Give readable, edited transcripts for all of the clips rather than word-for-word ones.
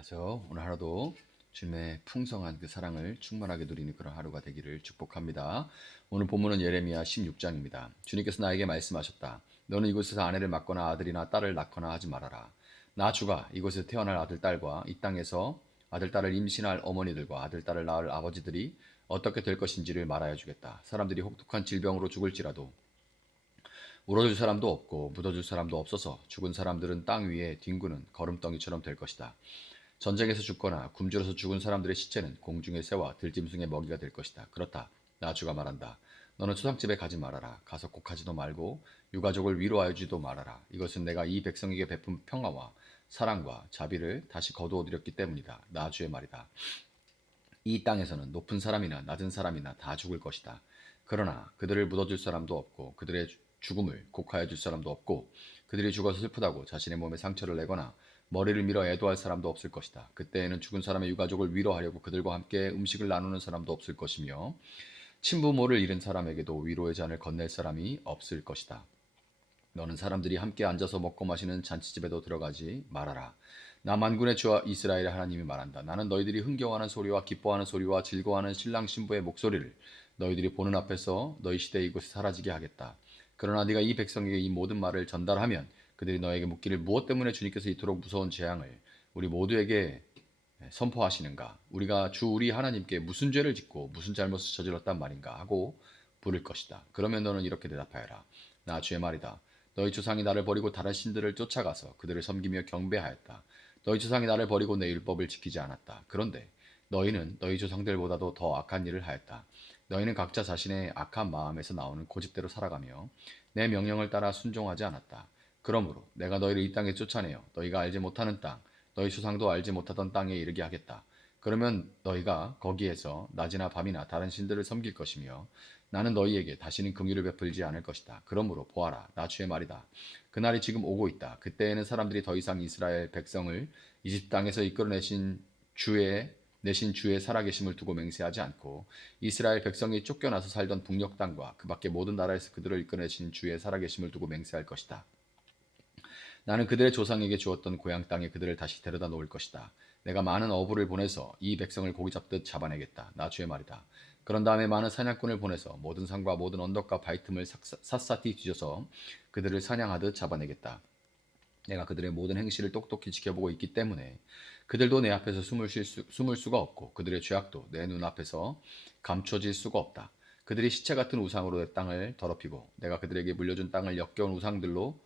안녕하세요. 오늘 하루도 주님의 풍성한 그 사랑을 충만하게 누리는 그런 하루가 되기를 축복합니다. 오늘 본문은 예레미야 16장입니다. 주님께서 나에게 말씀하셨다. 너는 이곳에서 아내를 맡거나 아들이나 딸을 낳거나 하지 말아라. 나 주가 이곳에서 태어날 아들, 딸과 이 땅에서 아들, 딸을 임신할 어머니들과 아들, 딸을 낳을 아버지들이 어떻게 될 것인지를 말하여 주겠다. 사람들이 혹독한 질병으로 죽을지라도 울어줄 사람도 없고 묻어줄 사람도 없어서 죽은 사람들은 땅 위에 뒹구는 거름덩이처럼 될 것이다. 전쟁에서 죽거나 굶주려서 죽은 사람들의 시체는 공중의 새와 들짐승의 먹이가 될 것이다. 그렇다. 나 주가 말한다. 너는 초상집에 가지 말아라. 가서 곡하지도 말고 유가족을 위로하지도 말아라. 이것은 내가 이 백성에게 베푼 평화와 사랑과 자비를 다시 거두어들였기 때문이다. 나 주의 말이다. 이 땅에서는 높은 사람이나 낮은 사람이나 다 죽을 것이다. 그러나 그들을 묻어줄 사람도 없고 그들의 죽음을 곡하여 줄 사람도 없고 그들이 죽어서 슬프다고 자신의 몸에 상처를 내거나 머리를 밀어 애도할 사람도 없을 것이다. 그때에는 죽은 사람의 유가족을 위로하려고 그들과 함께 음식을 나누는 사람도 없을 것이며 친부모를 잃은 사람에게도 위로의 잔을 건넬 사람이 없을 것이다. 너는 사람들이 함께 앉아서 먹고 마시는 잔치집에도 들어가지 말아라. 나 만군의 주와 이스라엘의 하나님이 말한다. 나는 너희들이 흥겨워하는 소리와 기뻐하는 소리와 즐거워하는 신랑 신부의 목소리를 너희들이 보는 앞에서 너희 시대 이곳에 사라지게 하겠다. 그러나 네가 이 백성에게 이 모든 말을 전달하면 그들이 너에게 묻기를 무엇 때문에 주님께서 이토록 무서운 재앙을 우리 모두에게 선포하시는가? 우리가 주 우리 하나님께 무슨 죄를 짓고 무슨 잘못을 저질렀단 말인가? 하고 물을 것이다. 그러면 너는 이렇게 대답하여라. 나 주의 말이다. 너희 조상이 나를 버리고 다른 신들을 쫓아가서 그들을 섬기며 경배하였다. 너희 조상이 나를 버리고 내 율법을 지키지 않았다. 그런데 너희는 너희 조상들보다도 더 악한 일을 하였다. 너희는 각자 자신의 악한 마음에서 나오는 고집대로 살아가며 내 명령을 따라 순종하지 않았다. 그러므로 내가 너희를 이 땅에 쫓아내어 너희가 알지 못하는 땅, 너희 조상도 알지 못하던 땅에 이르게 하겠다. 그러면 너희가 거기에서 낮이나 밤이나 다른 신들을 섬길 것이며 나는 너희에게 다시는 긍휼을 베풀지 않을 것이다. 그러므로 보아라, 나 주의 말이다. 그날이 지금 오고 있다. 그때에는 사람들이 더 이상 이스라엘 백성을 이집트 땅에서 이끌어내신 주의 살아계심을 두고 맹세하지 않고 이스라엘 백성이 쫓겨나서 살던 북녘 땅과 그 밖의 모든 나라에서 그들을 이끌어내신 주의 살아계심을 두고 맹세할 것이다. 나는 그들의 조상에게 주었던 고향 땅에 그들을 다시 데려다 놓을 것이다. 내가 많은 어부를 보내서 이 백성을 고기 잡듯 잡아내겠다. 나 주의 말이다. 그런 다음에 많은 사냥꾼을 보내서 모든 산과 모든 언덕과 바위 틈을 샅샅이 뒤져서 그들을 사냥하듯 잡아내겠다. 내가 그들의 모든 행실을 똑똑히 지켜보고 있기 때문에 그들도 내 앞에서 숨을 수가 없고 그들의 죄악도 내 눈앞에서 감춰질 수가 없다. 그들이 시체 같은 우상으로 내 땅을 더럽히고 내가 그들에게 물려준 땅을 역겨운 우상들로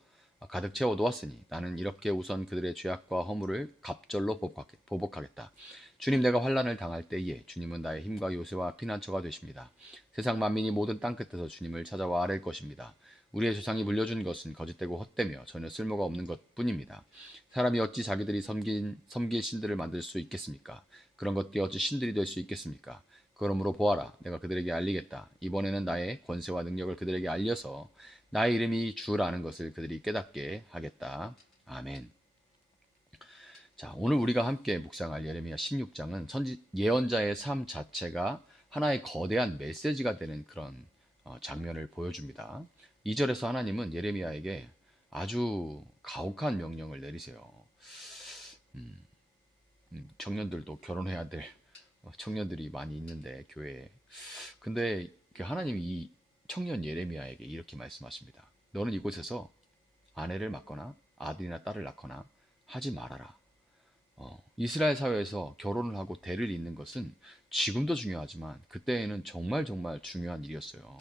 가득 채워 놓았으니 나는 이렇게 우선 그들의 죄악과 허물을 갑절로 보복하겠다. 주님, 내가 환난을 당할 때에 주님은 나의 힘과 요새와 피난처가 되십니다. 세상 만민이 모든 땅 끝에서 주님을 찾아와 아랠 것입니다. 우리의 조상이 물려준 것은 거짓되고 헛되며 전혀 쓸모가 없는 것뿐입니다. 사람이 어찌 자기들이 섬길 신들을 만들 수 있겠습니까? 그런 것들이 어찌 신들이 될 수 있겠습니까? 그러므로 보아라, 내가 그들에게 알리겠다. 이번에는 나의 권세와 능력을 그들에게 알려서 나의 이름이 주라는 것을 그들이 깨닫게 하겠다. 아멘. 자, 오늘 우리가 함께 묵상할 예레미야 16장은 예언자의 삶 자체가 하나의 거대한 메시지가 되는 그런 장면을 보여줍니다. 2절에서 하나님은 예레미야에게 아주 가혹한 명령을 내리세요. 청년들도 결혼해야 될 청년들이 많이 있는데 교회에. 근데 하나님이 이 청년 예레미야에게 이렇게 말씀하십니다. 너는 이곳에서 아내를 맡거나 아들이나 딸을 낳거나 하지 말아라. 이스라엘 사회에서 결혼을 하고 대를 잇는 것은 지금도 중요하지만 그때에는 정말 정말 중요한 일이었어요.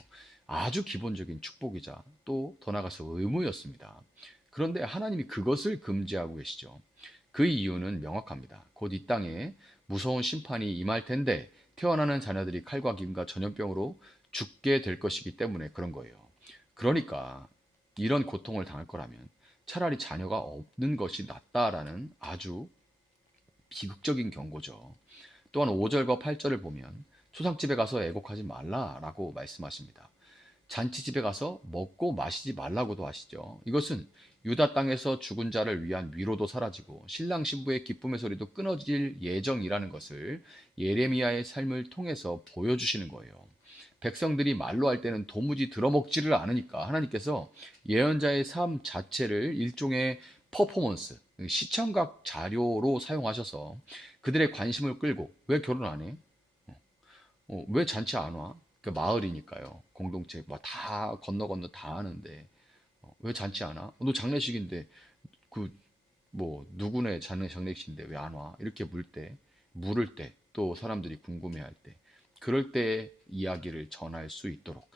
아주 기본적인 축복이자 또 더 나아가서 의무였습니다. 그런데 하나님이 그것을 금지하고 계시죠. 그 이유는 명확합니다. 곧 이 땅에 무서운 심판이 임할 텐데 태어나는 자녀들이 칼과 김과 전염병으로 죽게 될 것이기 때문에 그런 거예요. 그러니까 이런 고통을 당할 거라면 차라리 자녀가 없는 것이 낫다라는 아주 비극적인 경고죠. 또한 5절과 8절을 보면 초상집에 가서 애곡하지 말라라고 말씀하십니다. 잔치집에 가서 먹고 마시지 말라고도 하시죠. 이것은 유다 땅에서 죽은 자를 위한 위로도 사라지고 신랑 신부의 기쁨의 소리도 끊어질 예정이라는 것을 예레미야의 삶을 통해서 보여주시는 거예요. 백성들이 말로 할 때는 도무지 들어먹지를 않으니까 하나님께서 예언자의 삶 자체를 일종의 퍼포먼스, 시청각 자료로 사용하셔서 그들의 관심을 끌고 왜 결혼 안 해? 왜 잔치 안 와? 그 마을이니까요. 공동체 뭐 다 건너 건너 다 하는데 왜 잔치 안 와? 너 장례식인데 그 뭐 누구네 장례식인데 왜 안 와? 이렇게 물을 때 또 사람들이 궁금해할 때 그럴 때 이야기를 전할 수 있도록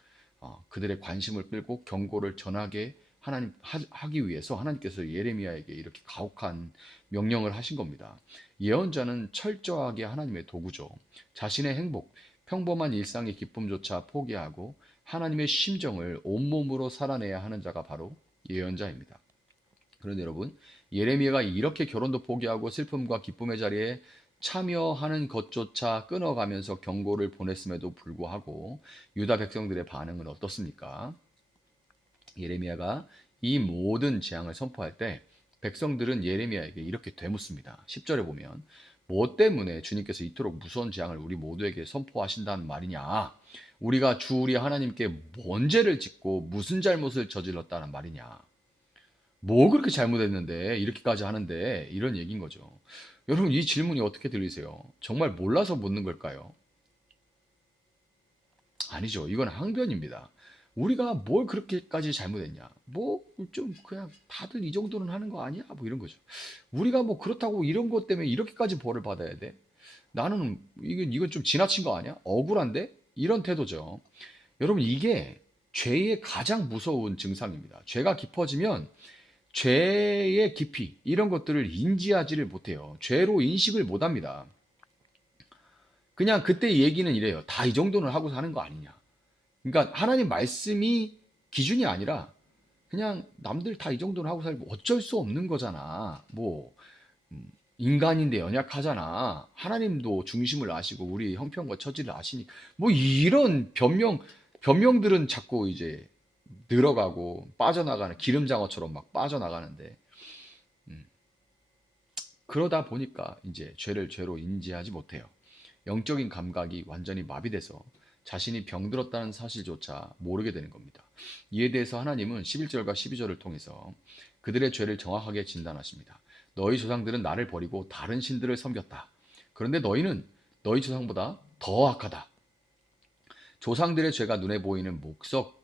그들의 관심을 끌고 경고를 전하게 하기 위해서 하나님께서 예레미야에게 이렇게 가혹한 명령을 하신 겁니다. 예언자는 철저하게 하나님의 도구죠. 자신의 행복, 평범한 일상의 기쁨조차 포기하고 하나님의 심정을 온몸으로 살아내야 하는 자가 바로 예언자입니다. 그런데 여러분, 예레미야가 이렇게 결혼도 포기하고 슬픔과 기쁨의 자리에 참여하는 것조차 끊어가면서 경고를 보냈음에도 불구하고 유다 백성들의 반응은 어떻습니까? 예레미야가 이 모든 재앙을 선포할 때 백성들은 예레미야에게 이렇게 되묻습니다. 10절에 보면 뭐 때문에 주님께서 이토록 무서운 재앙을 우리 모두에게 선포하신다는 말이냐? 우리가 주 우리 하나님께 뭔 죄를 짓고 무슨 잘못을 저질렀다는 말이냐? 뭐 그렇게 잘못했는데 이렇게까지 하는데 이런 얘기인 거죠. 여러분 이 질문이 어떻게 들리세요? 정말 몰라서 묻는 걸까요? 아니죠. 이건 항변입니다. 우리가 뭘 그렇게까지 잘못했냐? 뭐 좀 그냥 다들 이 정도는 하는 거 아니야? 뭐 이런 거죠. 우리가 뭐 그렇다고 이런 것 때문에 이렇게까지 벌을 받아야 돼? 나는 이건 좀 지나친 거 아니야? 억울한데? 이런 태도죠. 여러분 이게 죄의 가장 무서운 증상입니다. 죄가 깊어지면 죄의 깊이 이런 것들을 인지하지를 못해요. 죄로 인식을 못합니다. 그냥 그때 얘기는 이래요. 다 이 정도는 하고 사는 거 아니냐. 그러니까 하나님 말씀이 기준이 아니라 그냥 남들 다 이 정도는 하고 살고 어쩔 수 없는 거잖아. 뭐 인간인데 연약하잖아. 하나님도 중심을 아시고 우리 형편과 처지를 아시니 뭐 이런 변명들은 자꾸 이제 늘어가고 빠져나가는 기름장어처럼 막 빠져나가는데 그러다 보니까 이제 죄를 죄로 인지하지 못해요. 영적인 감각이 완전히 마비돼서 자신이 병들었다는 사실조차 모르게 되는 겁니다. 이에 대해서 하나님은 11절과 12절을 통해서 그들의 죄를 정확하게 진단하십니다. 너희 조상들은 나를 버리고 다른 신들을 섬겼다. 그런데 너희는 너희 조상보다 더 악하다. 조상들의 죄가 눈에 보이는 목석,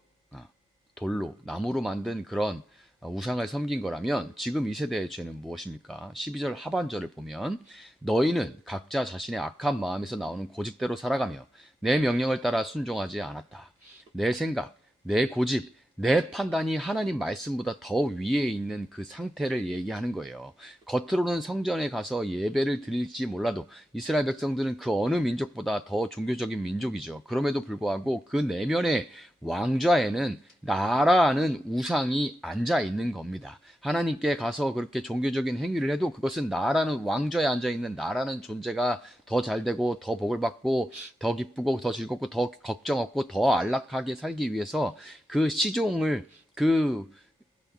돌로, 나무로 만든 그런 우상을 섬긴 거라면 지금 이 세대의 죄는 무엇입니까? 12절 하반절을 보면 너희는 각자 자신의 악한 마음에서 나오는 고집대로 살아가며 내 명령을 따라 순종하지 않았다. 내 생각, 내 고집, 내 판단이 하나님 말씀보다 더 위에 있는 그 상태를 얘기하는 거예요. 겉으로는 성전에 가서 예배를 드릴지 몰라도 이스라엘 백성들은 그 어느 민족보다 더 종교적인 민족이죠. 그럼에도 불구하고 그 내면의 왕좌에는 나라는 우상이 앉아 있는 겁니다. 하나님께 가서 그렇게 종교적인 행위를 해도 그것은 나라는 왕좌에 앉아 있는 나라는 존재가 더 잘되고 더 복을 받고 더 기쁘고 더 즐겁고 더 걱정 없고 더 안락하게 살기 위해서 그 시종을 그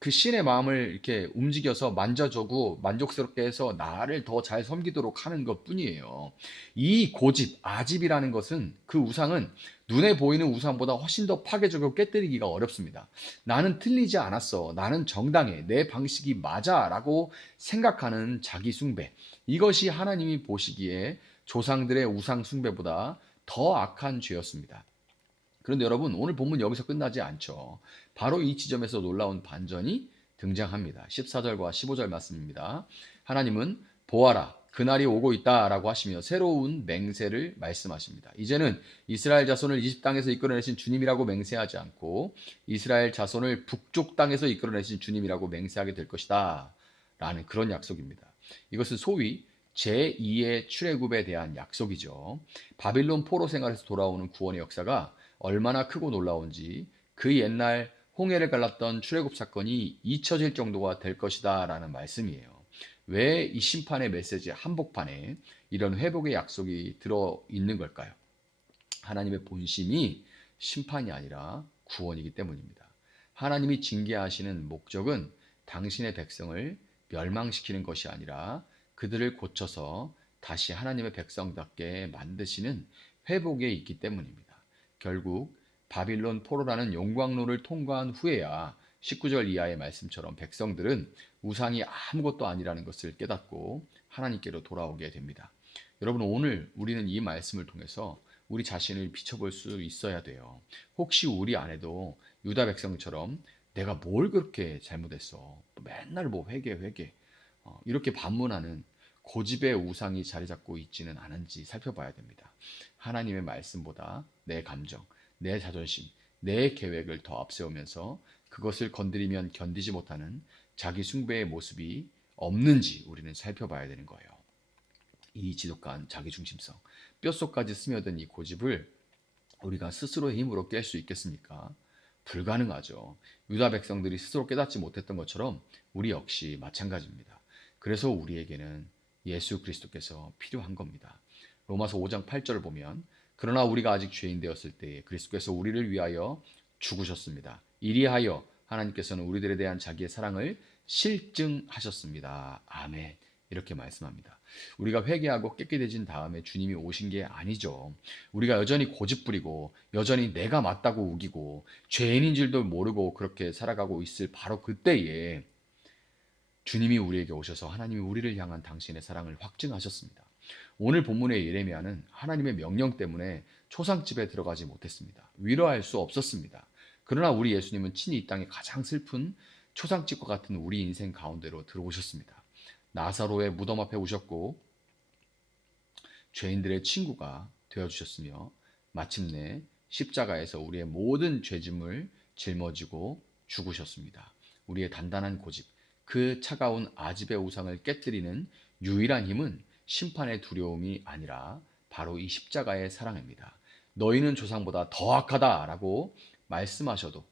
신의 마음을 이렇게 움직여서 만져주고 만족스럽게 해서 나를 더 잘 섬기도록 하는 것 뿐이에요. 이 고집, 아집이라는 것은 그 우상은 눈에 보이는 우상보다 훨씬 더 파괴적이고 깨뜨리기가 어렵습니다. 나는 틀리지 않았어. 나는 정당해. 내 방식이 맞아. 라고 생각하는 자기 숭배. 이것이 하나님이 보시기에 조상들의 우상 숭배보다 더 악한 죄였습니다. 그런데 여러분 오늘 본문 여기서 끝나지 않죠. 바로 이 지점에서 놀라운 반전이 등장합니다. 14절과 15절 말씀입니다. 하나님은 보아라 그날이 오고 있다라고 하시며 새로운 맹세를 말씀하십니다. 이제는 이스라엘 자손을 이집 땅에서 이끌어내신 주님이라고 맹세하지 않고 이스라엘 자손을 북쪽 땅에서 이끌어내신 주님이라고 맹세하게 될 것이다. 라는 그런 약속입니다. 이것은 소위 제2의 출애굽에 대한 약속이죠. 바빌론 포로 생활에서 돌아오는 구원의 역사가 얼마나 크고 놀라운지 그 옛날 홍해를 갈랐던 출애굽 사건이 잊혀질 정도가 될 것이다 라는 말씀이에요. 왜 이 심판의 메시지 한복판에 이런 회복의 약속이 들어있는 걸까요? 하나님의 본심이 심판이 아니라 구원이기 때문입니다. 하나님이 징계하시는 목적은 당신의 백성을 멸망시키는 것이 아니라 그들을 고쳐서 다시 하나님의 백성답게 만드시는 회복에 있기 때문입니다. 결국 바빌론 포로라는 용광로를 통과한 후에야 19절 이하의 말씀처럼 백성들은 우상이 아무것도 아니라는 것을 깨닫고 하나님께로 돌아오게 됩니다. 여러분, 오늘 우리는 이 말씀을 통해서 우리 자신을 비춰볼 수 있어야 돼요. 혹시 우리 안에도 유다 백성처럼 내가 뭘 그렇게 잘못했어? 맨날 뭐 회개 이렇게 반문하는 고집의 우상이 자리 잡고 있지는 않은지 살펴봐야 됩니다. 하나님의 말씀보다 내 감정, 내 자존심, 내 계획을 더 앞세우면서 그것을 건드리면 견디지 못하는 자기 숭배의 모습이 없는지 우리는 살펴봐야 되는 거예요. 이 지독한 자기중심성, 뼛속까지 스며든 이 고집을 우리가 스스로의 힘으로 깰 수 있겠습니까? 불가능하죠. 유다 백성들이 스스로 깨닫지 못했던 것처럼 우리 역시 마찬가지입니다. 그래서 우리에게는 예수 그리스도께서 필요한 겁니다. 로마서 5장 8절을 보면 그러나 우리가 아직 죄인 되었을 때에 그리스도께서 우리를 위하여 죽으셨습니다. 이리하여 하나님께서는 우리들에 대한 자기의 사랑을 실증하셨습니다. 아멘. 이렇게 말씀합니다. 우리가 회개하고 깨끗해진 다음에 주님이 오신 게 아니죠. 우리가 여전히 고집부리고 여전히 내가 맞다고 우기고 죄인인 줄도 모르고 그렇게 살아가고 있을 바로 그때에 주님이 우리에게 오셔서 하나님이 우리를 향한 당신의 사랑을 확증하셨습니다. 오늘 본문의 예레미야는 하나님의 명령 때문에 초상집에 들어가지 못했습니다. 위로할 수 없었습니다. 그러나 우리 예수님은 친히 이 땅에 가장 슬픈 초상집과 같은 우리 인생 가운데로 들어오셨습니다. 나사로의 무덤 앞에 오셨고 죄인들의 친구가 되어주셨으며 마침내 십자가에서 우리의 모든 죄짐을 짊어지고 죽으셨습니다. 우리의 단단한 고집, 그 차가운 아집의 우상을 깨뜨리는 유일한 힘은 심판의 두려움이 아니라 바로 이 십자가의 사랑입니다. 너희는 조상보다 더 악하다라고 말씀하셔도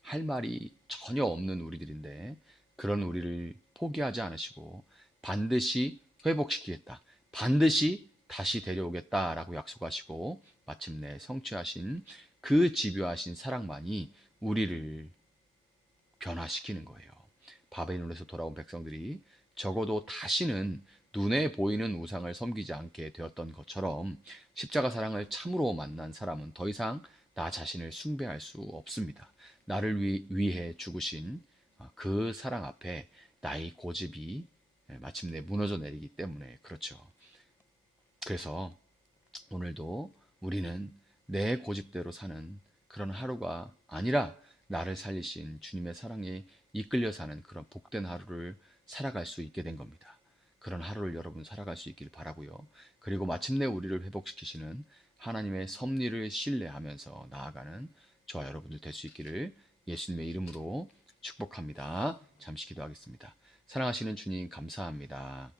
할 말이 전혀 없는 우리들인데 그런 우리를 포기하지 않으시고 반드시 회복시키겠다. 반드시 다시 데려오겠다라고 약속하시고 마침내 성취하신 그 집요하신 사랑만이 우리를 변화시키는 거예요. 바벨론에서 돌아온 백성들이 적어도 다시는 눈에 보이는 우상을 섬기지 않게 되었던 것처럼 십자가 사랑을 참으로 만난 사람은 더 이상 나 자신을 숭배할 수 없습니다. 나를 위해 죽으신 그 사랑 앞에 나의 고집이 마침내 무너져 내리기 때문에 그렇죠. 그래서 오늘도 우리는 내 고집대로 사는 그런 하루가 아니라 나를 살리신 주님의 사랑에 이끌려 사는 그런 복된 하루를 살아갈 수 있게 된 겁니다. 그런 하루를 여러분 살아갈 수 있길 바라고요. 그리고 마침내 우리를 회복시키시는 하나님의 섭리를 신뢰하면서 나아가는 저와 여러분들 될 수 있기를 예수님의 이름으로 축복합니다. 잠시 기도하겠습니다. 사랑하시는 주님 감사합니다.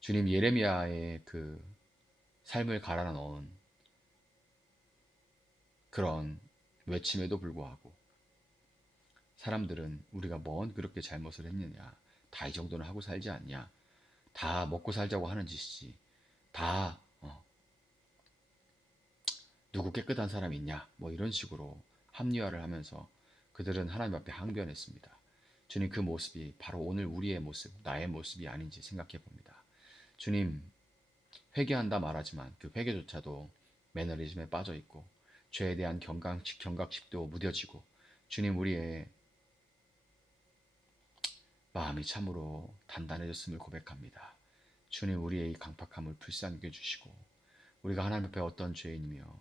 주님, 예레미야의 그 삶을 갈아 넣은 그런 외침에도 불구하고 사람들은 우리가 뭔 그렇게 잘못을 했느냐, 다 이 정도는 하고 살지 않냐, 다 먹고 살자고 하는 짓이지, 다 누구 깨끗한 사람 있냐, 뭐 이런 식으로 합리화를 하면서 그들은 하나님 앞에 항변했습니다. 주님, 그 모습이 바로 오늘 우리의 모습, 나의 모습이 아닌지 생각해 봅니다. 주님, 회개한다 말하지만 그 회개조차도 매너리즘에 빠져 있고 죄에 대한 경각심도 무뎌지고 주님, 우리의 마음이 참으로 단단해졌음을 고백합니다. 주님, 우리의 이 강팍함을 불쌍히 여겨주시고 우리가 하나님 앞에 어떤 죄인이며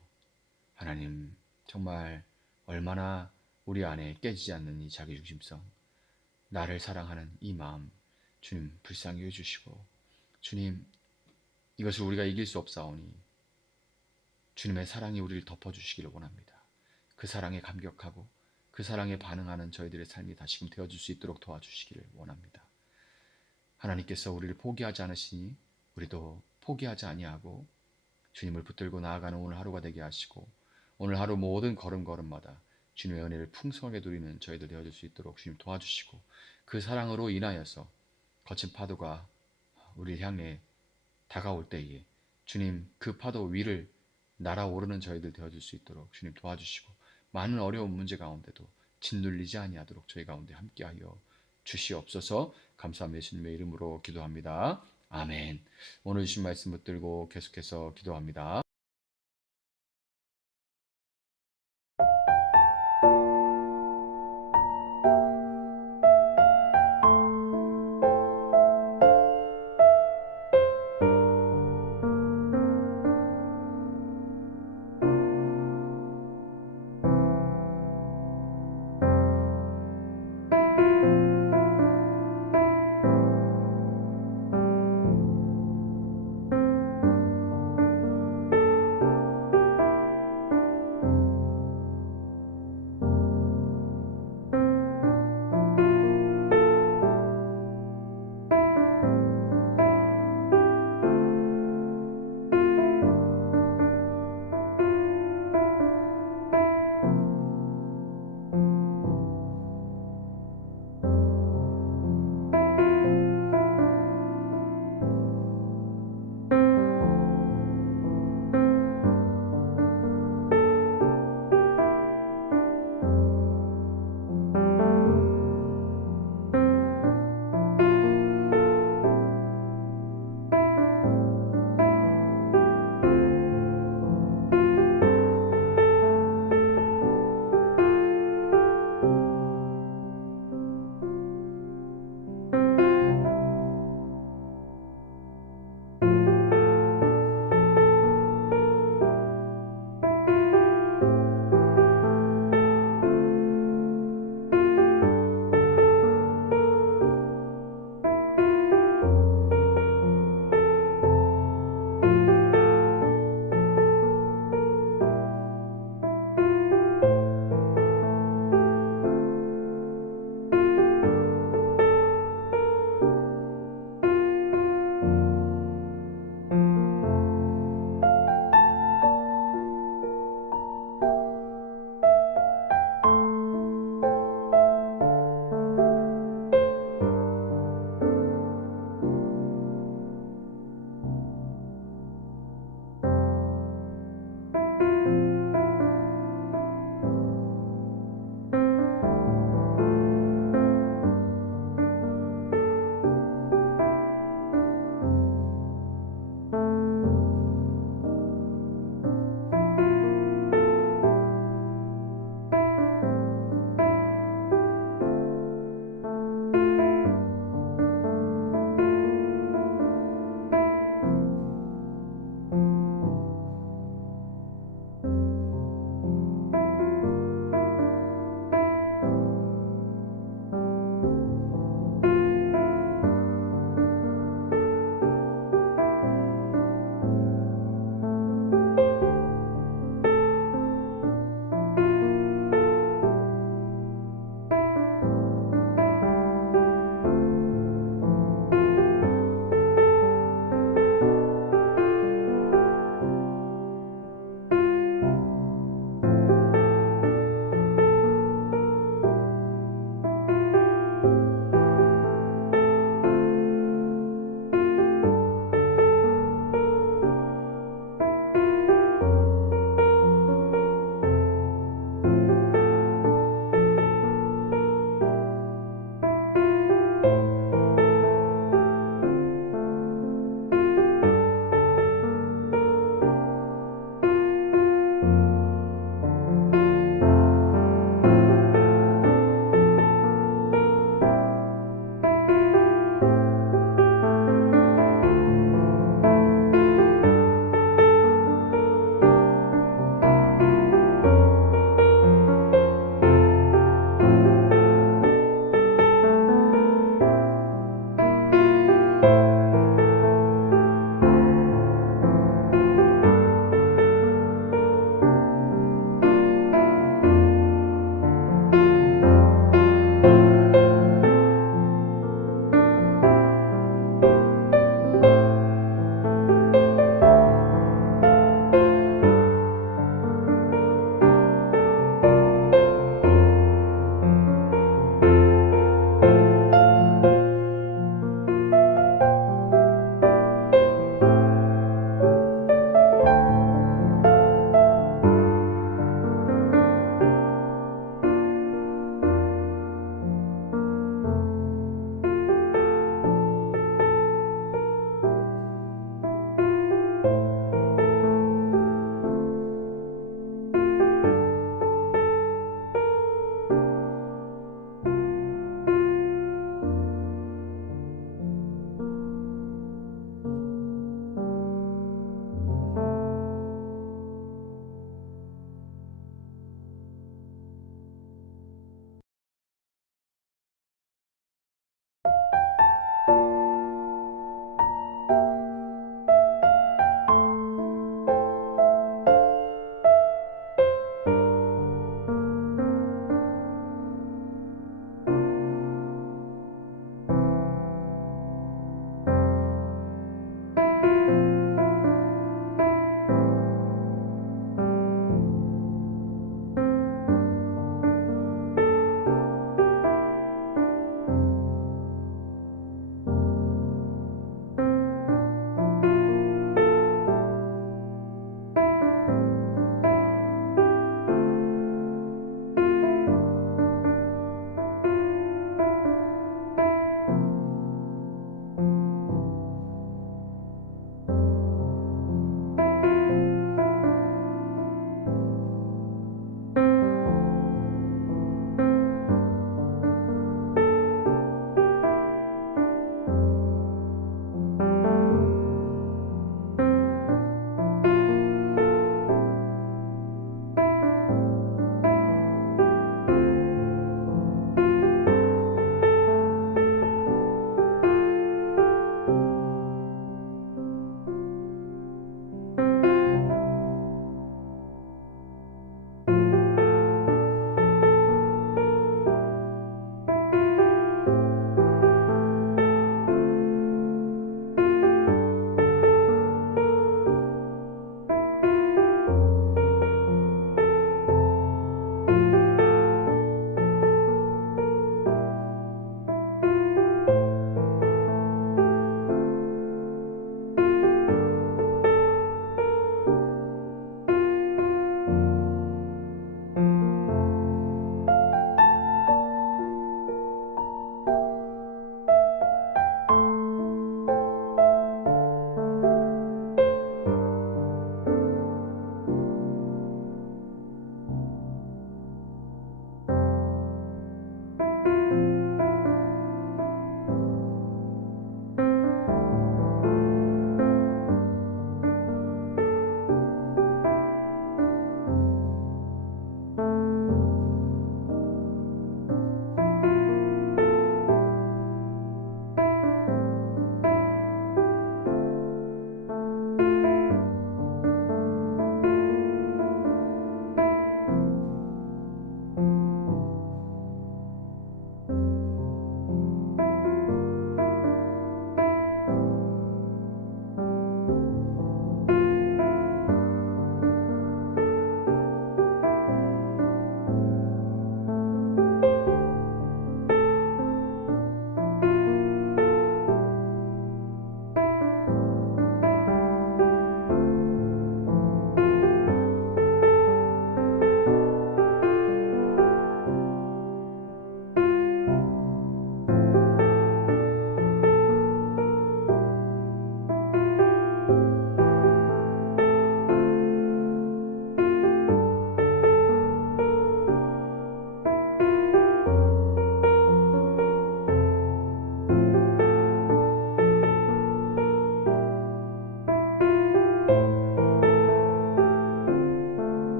하나님 정말 얼마나 우리 안에 깨지지 않는 이 자기중심성, 나를 사랑하는 이 마음 주님 불쌍히 여겨주시고 주님, 이것을 우리가 이길 수 없사오니 주님의 사랑이 우리를 덮어주시기를 원합니다. 그 사랑에 감격하고 그 사랑에 반응하는 저희들의 삶이 다시금 되어줄 수 있도록 도와주시기를 원합니다. 하나님께서 우리를 포기하지 않으시니 우리도 포기하지 아니하고 주님을 붙들고 나아가는 오늘 하루가 되게 하시고 오늘 하루 모든 걸음걸음마다 주님의 은혜를 풍성하게 누리는 저희들 되어줄 수 있도록 주님 도와주시고 그 사랑으로 인하여서 거친 파도가 우리를 향해 다가올 때에 주님 그 파도 위를 날아오르는 저희들 되어줄 수 있도록 주님 도와주시고 많은 어려운 문제 가운데도 짓눌리지 아니하도록 저희 가운데 함께하여 주시옵소서. 감사합니다. 예수님의 이름으로 기도합니다. 아멘. 오늘 주신 말씀 붙들고 계속해서 기도합니다.